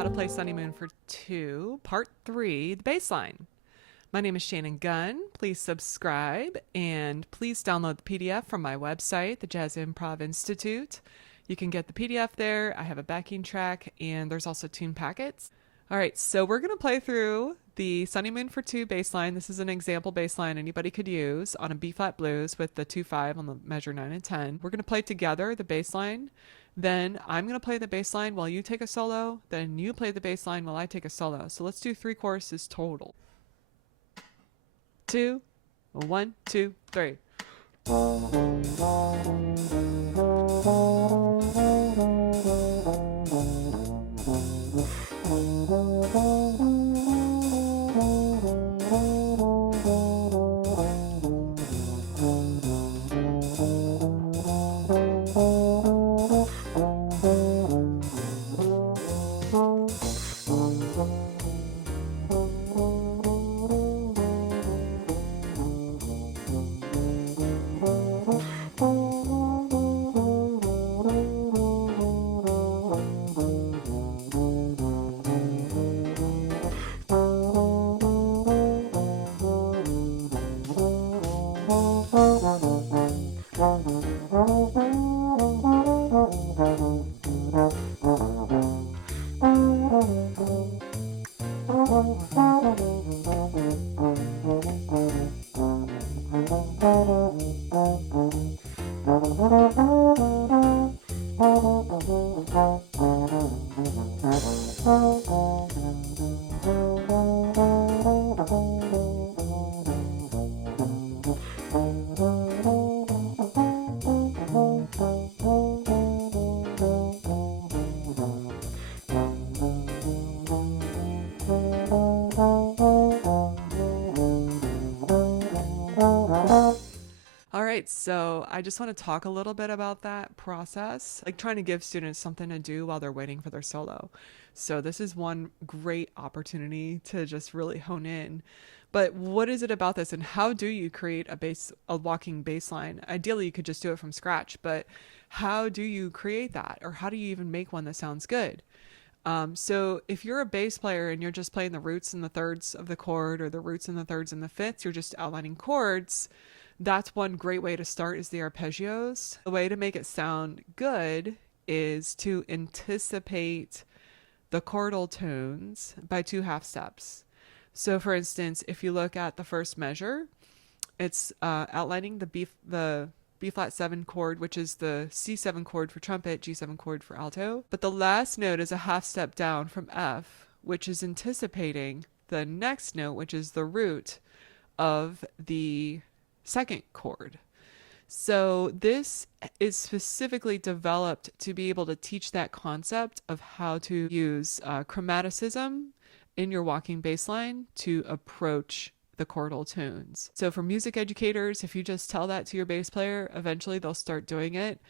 How to Play Sonnymoon for Two, Part 3, the bass line. My name is Shannon Gunn. Please subscribe and please download the PDF from my website, the Jazz Improv Institute. You can get the PDF there. I have a backing track and there's also tune packets. All right, so we're going to play through the Sonnymoon for Two bass line. This is an example bass line anybody could use on a B-flat blues with the 2-5 on the measure 9 and 10. We're going to play together the bass line. Then I'm going to play the bass line while you take a solo. Then you play the bass line while I take a solo. So let's do 3 choruses total. 2, 1, 2, 3. All right, so I just want to talk a little bit about that process, like trying to give students something to do while they're waiting for their solo. So this is one great opportunity to just really hone in. But what is it about this, and how do you create a walking bass line? Ideally, you could just do it from scratch, but how do you create that, or how do you even make one that sounds good? So if you're a bass player and you're just playing the roots and the thirds of the chord, or the roots and the thirds and the fifths, you're just outlining chords. That's one great way to start, is the arpeggios. The way to make it sound good is to anticipate the chordal tones by 2 half steps. So for instance, if you look at the first measure, it's outlining the B flat 7 chord, which is the C7 chord for trumpet, G7 chord for alto. But the last note is a half step down from F, which is anticipating the next note, which is the root of the second chord. So this is specifically developed to be able to teach that concept of how to use chromaticism in your walking bass line to approach the chordal tones. So for music educators, if you just tell that to your bass player, eventually they'll start doing it.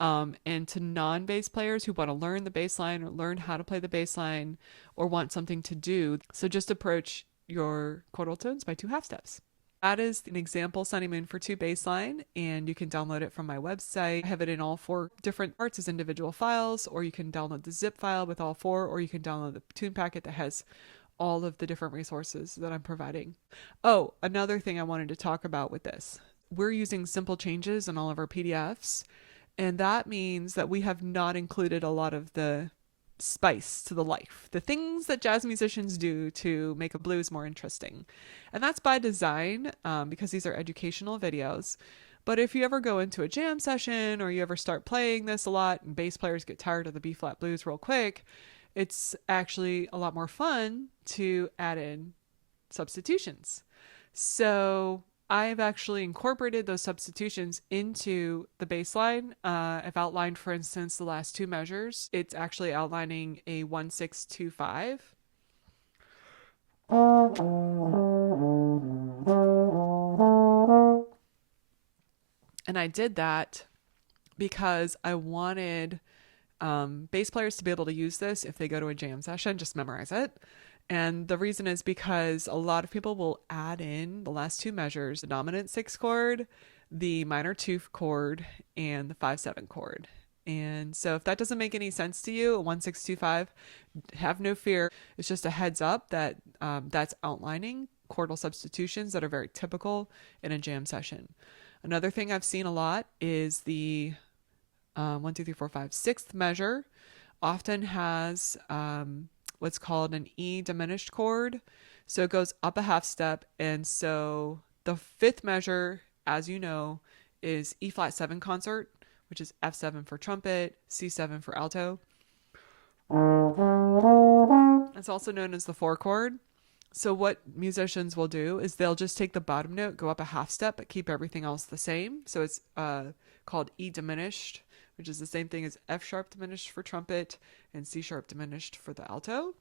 And to non-bass players who want to learn the bass line or learn how to play the bass line or want something to do, so just approach your chordal tones by 2 half steps. That is an example Sonnymoon for Two bass line, and you can download it from my website. I have it in all 4 different parts as individual files, or you can download the zip file with all 4, or you can download the tune packet that has all of the different resources that I'm providing. Oh, another thing I wanted to talk about with this. We're using simple changes in all of our PDFs, and that means that we have not included a lot of the spice to the life, the things that jazz musicians do to make a blues more interesting. And that's by design, because these are educational videos. But if you ever go into a jam session, or you ever start playing this a lot and bass players get tired of the B-flat blues real quick, it's actually a lot more fun to add in substitutions. So I've actually incorporated those substitutions into the bass line. I've outlined, for instance, the last 2 measures. It's actually outlining a 1-6-2-5. And I did that because I wanted bass players to be able to use this if they go to a jam session, just memorize it. And the reason is because a lot of people will add in the last 2 measures, the dominant 6 chord, the minor 2 chord, and the 5-7 chord. And so if that doesn't make any sense to you, 1625, have no fear. It's just a heads up that that's outlining chordal substitutions that are very typical in a jam session. Another thing I've seen a lot is the 1, 2, 3, 4, 5, sixth measure often has what's called an E diminished chord. So it goes up a half step. And so the fifth measure, as you know, is E flat 7 concert, which is F7 for trumpet, C7 for alto. It's also known as the 4 chord. So what musicians will do is they'll just take the bottom note, go up a half step, but keep everything else the same. So it's called E diminished, which is the same thing as F sharp diminished for trumpet and C sharp diminished for the alto.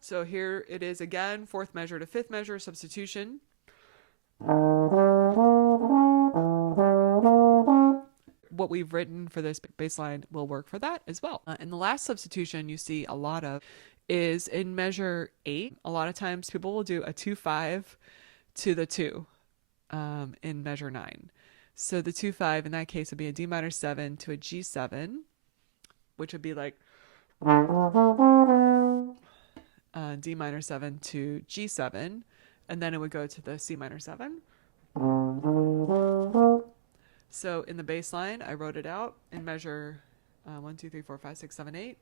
So here it is again, fourth measure to fifth measure substitution. What we've written for this bass line will work for that as well. And the last substitution you see a lot of is in measure 8. A lot of times people will do a 2-5 to the 2 in measure 9. So the 2-5 in that case would be a D minor 7 to a G7, which would be like D minor 7 to G7, and then it would go to the C minor 7. So in the bass line, I wrote it out in measure 1, 2, 3, 4, 5, 6, 7, 8.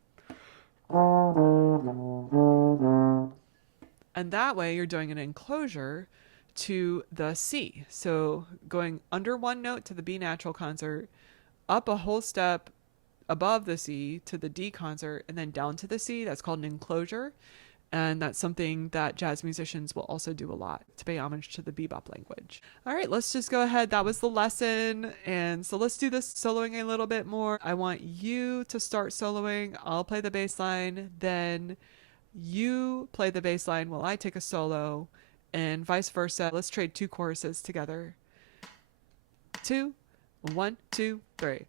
And that way you're doing an enclosure to the C. So going under one note to the B natural concert, up a whole step above the C to the D concert, and then down to the C. That's called an enclosure. And that's something that jazz musicians will also do a lot to pay homage to the bebop language. All right, let's just go ahead. That was the lesson. And so let's do this soloing a little bit more. I want you to start soloing. I'll play the bass line. Then you play the bass line while I take a solo, and vice versa. Let's trade 2 choruses together. 2, 1, 2, 3.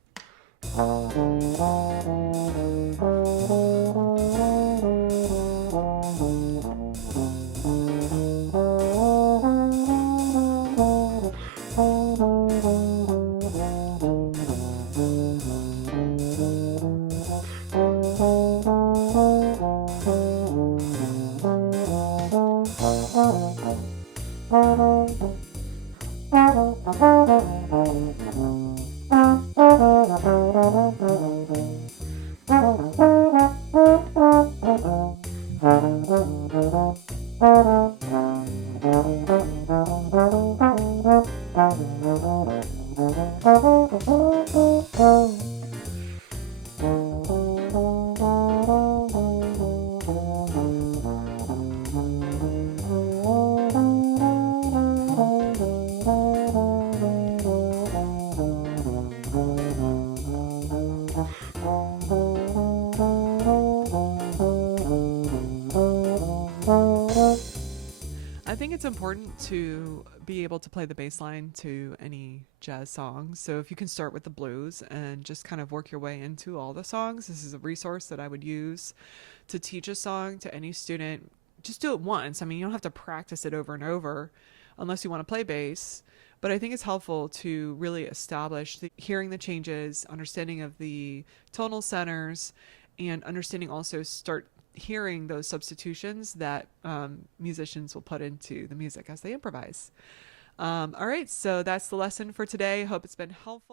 I think it's important to be able to play the bass line to any jazz song. So if you can start with the blues and just kind of work your way into all the songs, this is a resource that I would use to teach a song to any student. Just do it once. I mean, you don't have to practice it over and over unless you want to play bass. But I think it's helpful to really establish hearing the changes, understanding of the tonal centers, and understanding also start hearing those substitutions that musicians will put into the music as they improvise. All right, so that's the lesson for today. Hope it's been helpful.